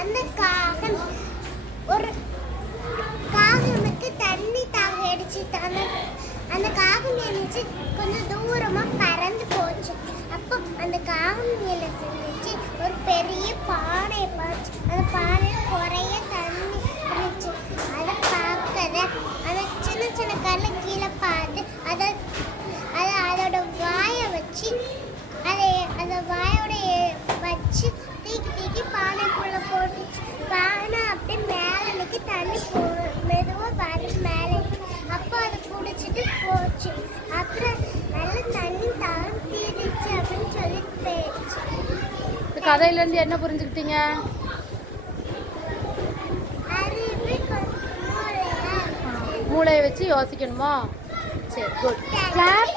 அந்த காகம் ஒரு காகமுக்கு தண்ணி தாக அடிச்சு அந்த காகம் நினைச்சு கொஞ்சம் தூரமா பறந்து போச்சு. அப்போ அந்த காகம் மேல செஞ்சிச்சு ஒரு பெரிய பானையை பார்த்து அந்த பானையில குறைய தண்ணி இருந்துச்சு. அதை பார்க்கத அந்த சின்ன சின்ன கல்லை கீழே பார்த்து அதை அதோட வாயை வச்சு அந்த வாயோட வச்சு தூக்கி பானைக்குள்ள போட்டுச்சு. பானை அப்படியே மேலே நிற்கி தண்ணி மெதுவாக வரும் மேலே. அப்போ அதை குடிச்சிட்டு போச்சு. அப்புறம் நல்ல தண்ணி தான் தீர்ந்துச்சு அப்படின்னு சொல்லி போயிடுச்சு. இந்த கதையிலேருந்து என்ன புரிஞ்சுக்கிட்டீங்க? மூளையை வச்சு யோசிக்கணுமா? சரி, குட். கிளாப்.